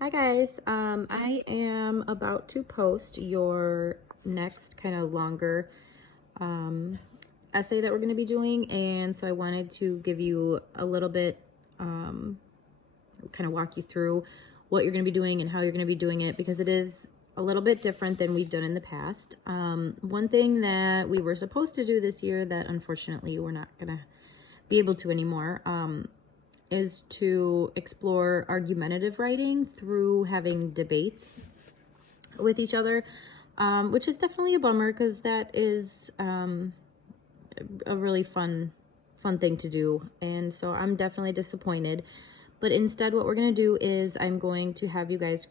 Hi guys, I am about to post your next kind of longer essay that we're going to be doing, and so I wanted to give you a little bit, kind of walk you through what you're going to be doing and how you're going to be doing it, because it is a little bit different than we've done in the past. One thing that we were supposed to do this year that unfortunately we're not going to be able to anymore, is to explore argumentative writing through having debates with each other, which is definitely a bummer because that is a really fun thing to do. And so I'm definitely disappointed. But instead, what we're going to do is I'm going to have you guys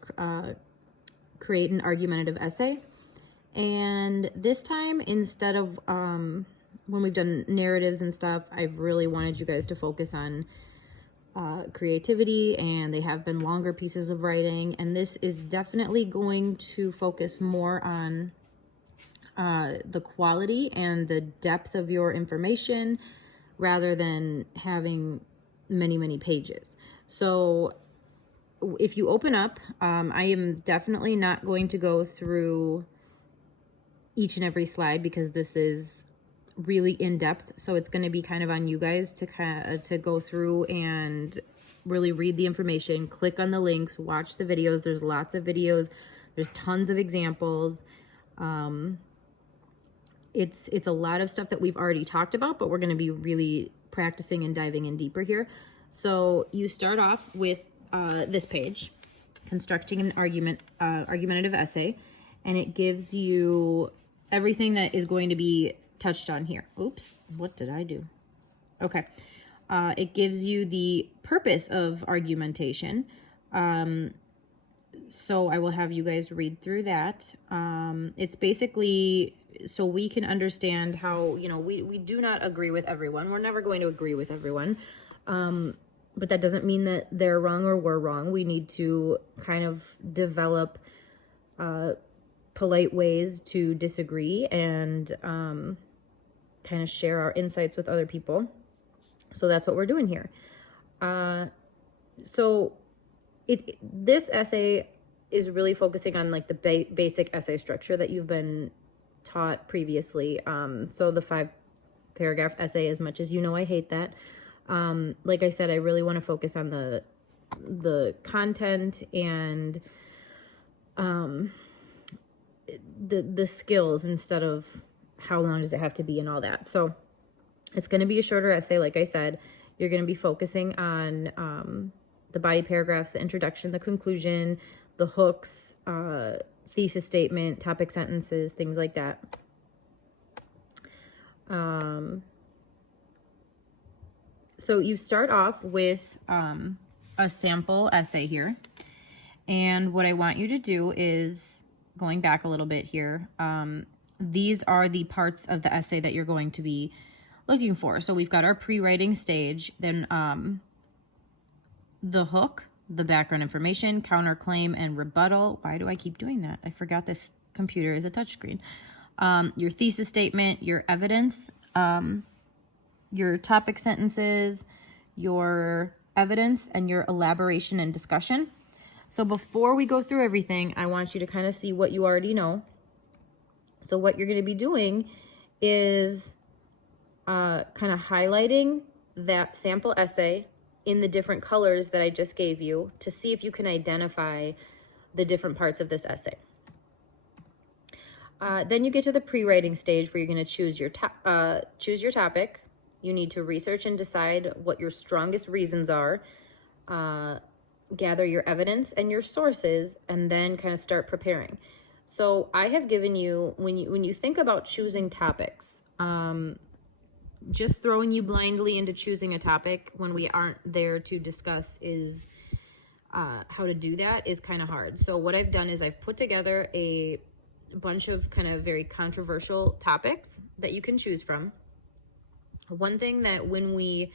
create an argumentative essay. And this time, instead of when we've done narratives and stuff, I've really wanted you guys to focus on creativity, and they have been longer pieces of writing, and this is definitely going to focus more on the quality and the depth of your information rather than having many pages. So if you open up, I am definitely not going to go through each and every slide because this is really in depth, so it's going to be kind of on you guys to go through and really read the information, click on the links, watch the videos. There's lots of videos, there's tons of examples. It's a lot of stuff that we've already talked about, but we're going to be really practicing and diving in deeper here. So you start off with this page, constructing an argumentative essay, and it gives you everything that is going to be touched on here. Oops, what did I do? Okay. It gives you the purpose of argumentation. So I will have you guys read through that. It's basically so we can understand how, we do not agree with everyone. We're never going to agree with everyone. But that doesn't mean that they're wrong or we're wrong. We need to kind of develop polite ways to disagree and kind of share our insights with other people. So that's what we're doing here. So this essay is really focusing on like the basic essay structure that you've been taught previously. So the 5-paragraph essay, as much as I hate that. Like I said, I really want to focus on the content and the skills instead of how long does it have to be and all that. So it's going to be a shorter essay. Like I said, you're going to be focusing on the body paragraphs, the introduction, the conclusion, the hooks, thesis statement, topic sentences, things like that. So you start off with a sample essay here. And what I want you to do is, going back a little bit here, these are the parts of the essay that you're going to be looking for. So we've got our pre-writing stage, then the hook, the background information, counterclaim, and rebuttal. Why do I keep doing that? I forgot this computer is a touchscreen. Your thesis statement, your evidence, your topic sentences, your evidence, and your elaboration and discussion. So before we go through everything, I want you to kind of see what you already know. So what you're going to be doing is kind of highlighting that sample essay in the different colors that I just gave you to see if you can identify the different parts of this essay. Then you get to the pre-writing stage where you're going to choose your topic. You need to research and decide what your strongest reasons are, gather your evidence and your sources, and then kind of start preparing. So I have given you, when you think about choosing topics, just throwing you blindly into choosing a topic when we aren't there to discuss is how to do that is kind of hard. So what I've done is I've put together a bunch of kind of very controversial topics that you can choose from. One thing that when we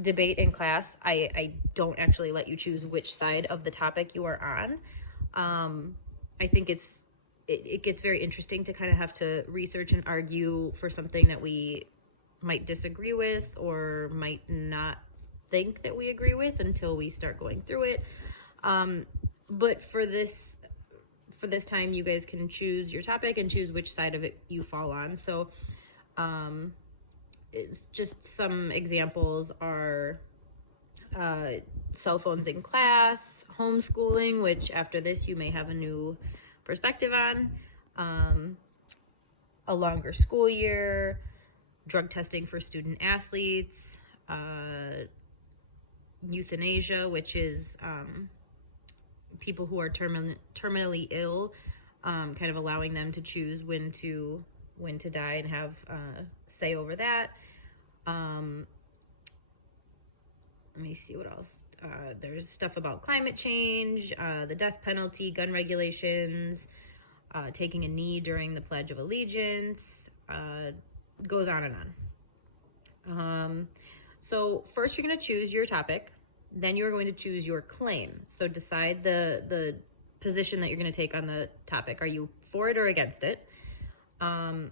debate in class, I don't actually let you choose which side of the topic you are on. I think it gets very interesting to kind of have to research and argue for something that we might disagree with or might not think that we agree with until we start going through it. But for this time, you guys can choose your topic and choose which side of it you fall on. So it's just some examples are cell phones in class, homeschooling, which after this you may have a new perspective on, a longer school year, drug testing for student athletes, euthanasia, which is people who are terminally ill, kind of allowing them to choose when to die and have say over that. Let me see what else. There's stuff about climate change, the death penalty, gun regulations, taking a knee during the Pledge of Allegiance, goes on and on. So first you're going to choose your topic, then you're going to choose your claim. So decide the position that you're going to take on the topic. Are you for it or against it? And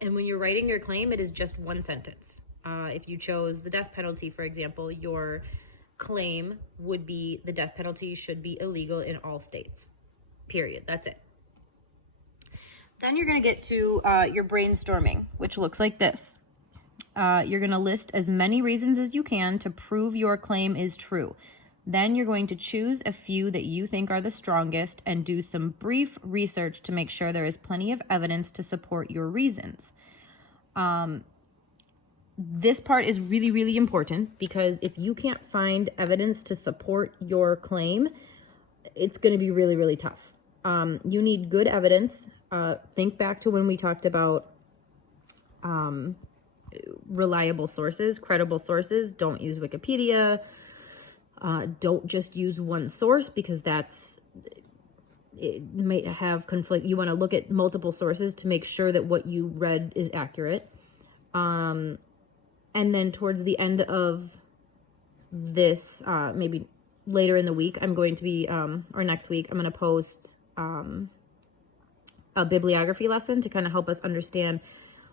when you're writing your claim, it is just one sentence. If you chose the death penalty, for example, your claim would be the death penalty should be illegal in all states. Period. That's it. Then you're going to get to your brainstorming, which looks like this. You're going to list as many reasons as you can to prove your claim is true. Then you're going to choose a few that you think are the strongest and do some brief research to make sure there is plenty of evidence to support your reasons. This part is really, really important because if you can't find evidence to support your claim, it's going to be really, really tough. You need good evidence. Think back to when we talked about reliable sources, credible sources. Don't use Wikipedia. Don't just use one source because it might have conflict. You want to look at multiple sources to make sure that what you read is accurate. And then towards the end of this, maybe later in the week, I'm going to be, or next week, I'm going to post a bibliography lesson to kind of help us understand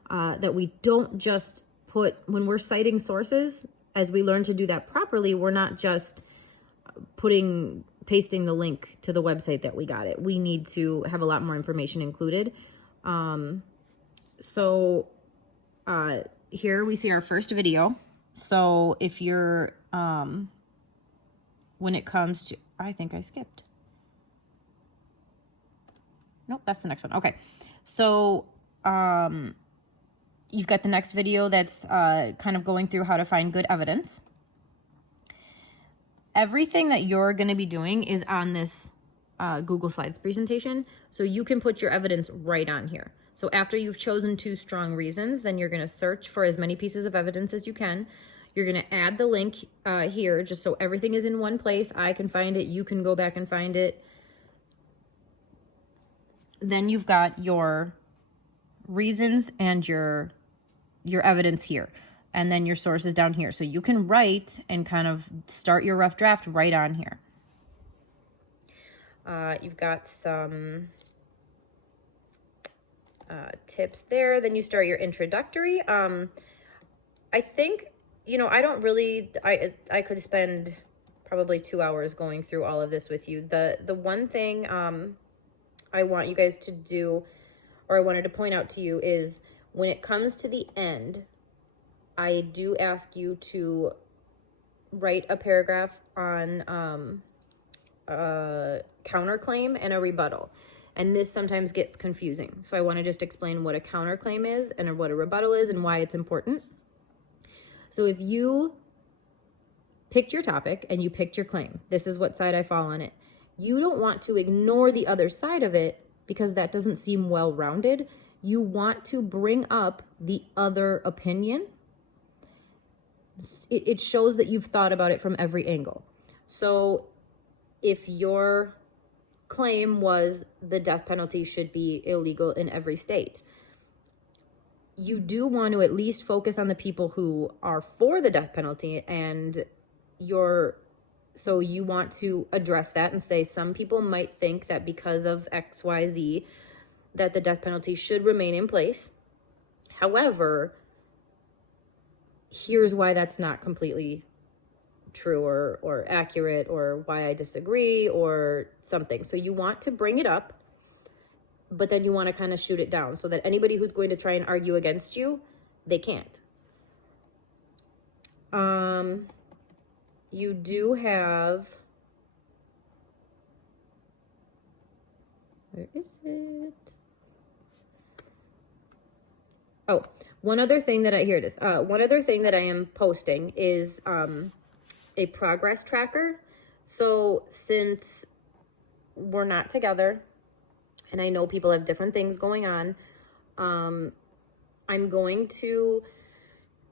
that we don't just when we're citing sources, as we learn to do that properly, we're not just pasting the link to the website that we got it. We need to have a lot more information included. Here we see our first video. So if you're, when it comes to, I think I skipped. Nope, that's the next one. Okay. So, you've got the next video that's kind of going through how to find good evidence. Everything that you're going to be doing is on this Google Slides presentation, so you can put your evidence right on here. So after you've chosen 2 strong reasons, then you're going to search for as many pieces of evidence as you can. You're going to add the link here just so everything is in one place. I can find it. You can go back and find it. Then you've got your reasons and your evidence here, and then your sources down here. So you can write and kind of start your rough draft right on here. You've got some tips there. Then you start your introductory. I think, I don't really, I could spend probably 2 hours going through all of this with you. The one thing I want you guys to do, or I wanted to point out to you, is when it comes to the end, I do ask you to write a paragraph on a counterclaim and a rebuttal. And this sometimes gets confusing. So I want to just explain what a counterclaim is and what a rebuttal is and why it's important. So if you picked your topic and you picked your claim, this is what side I fall on it. You don't want to ignore the other side of it because that doesn't seem well-rounded. You want to bring up the other opinion. It shows that you've thought about it from every angle. So if your claim was the death penalty should be illegal in every state, you do want to at least focus on the people who are for the death penalty, and so you want to address that and say some people might think that because of XYZ that the death penalty should remain in place. However, here's why that's not completely true or accurate, or why I disagree or something. So you want to bring it up, but then you want to kind of shoot it down so that anybody who's going to try and argue against you, they can't. You do have, where is it? Oh, one other thing that one other thing that I am posting is a progress tracker. So since we're not together, and I know people have different things going on, I'm going to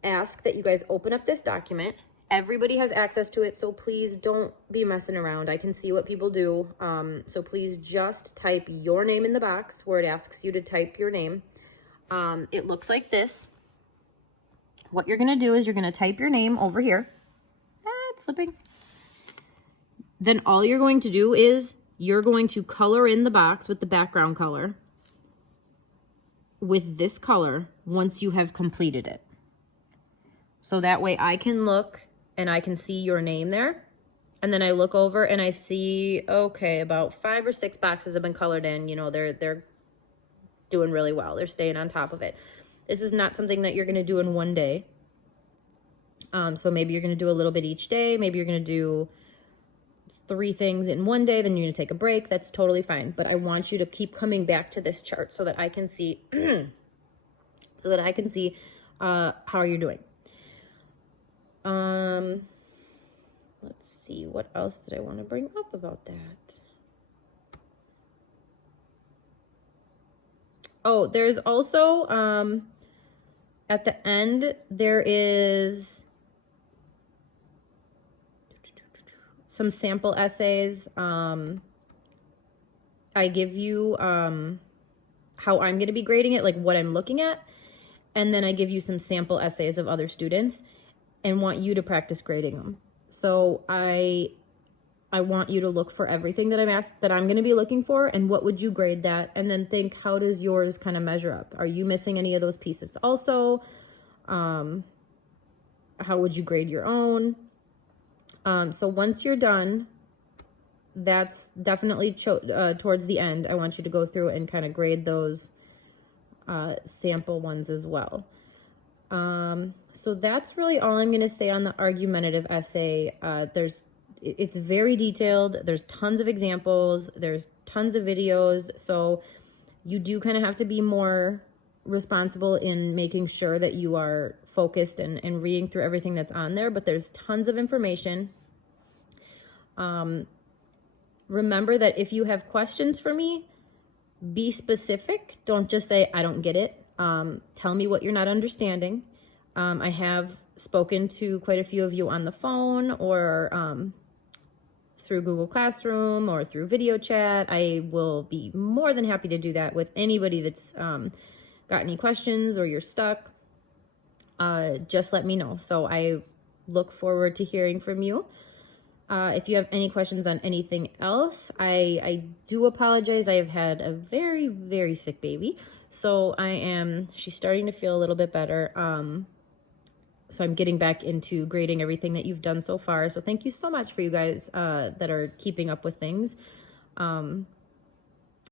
ask that you guys open up this document. Everybody has access to it, so please don't be messing around. I can see what people do. So please just type your name in the box where it asks you to type your name. It looks like this. What you're going to do is you're going to type your name over here. It's slipping. Then all you're going to do is you're going to color in the box with the background color with this color once you have completed it. So that way I can look and I can see your name there. And then I look over and I see, okay, about 5 or 6 boxes have been colored in. You know, they're doing really well. They're staying on top of it. This is not something that you're going to do in one day. So maybe you're going to do a little bit each day. Maybe you're going to do 3 things in one day, then you're going to take a break. That's totally fine. But I want you to keep coming back to this chart so that I can see, how you're doing. Let's see, what else did I want to bring up about that? Oh, there's also, at the end, there is some sample essays. I give you how I'm going to be grading it, like what I'm looking at. And then I give you some sample essays of other students and want you to practice grading them. So I want you to look for everything that I'm going to be looking for, and what would you grade that? And then think, how does yours kind of measure up? Are you missing any of those pieces also? How would you grade your own? So once you're done, that's definitely towards the end. I want you to go through and kind of grade those sample ones as well. So that's really all I'm going to say on the argumentative essay. It's very detailed. There's tons of examples. There's tons of videos. So you do kind of have to be more responsible in making sure that you are focused and reading through everything that's on there. But there's tons of information. Remember that if you have questions for me, be specific. Don't just say, I don't get it. Tell me what you're not understanding. I have spoken to quite a few of you on the phone or through Google Classroom or through video chat. I will be more than happy to do that with anybody that's got any questions or you're stuck. Just let me know. So I look forward to hearing from you. If you have any questions on anything else, I do apologize. I have had a very, very sick baby. So she's starting to feel a little bit better. So I'm getting back into grading everything that you've done so far. So thank you so much for you guys that are keeping up with things.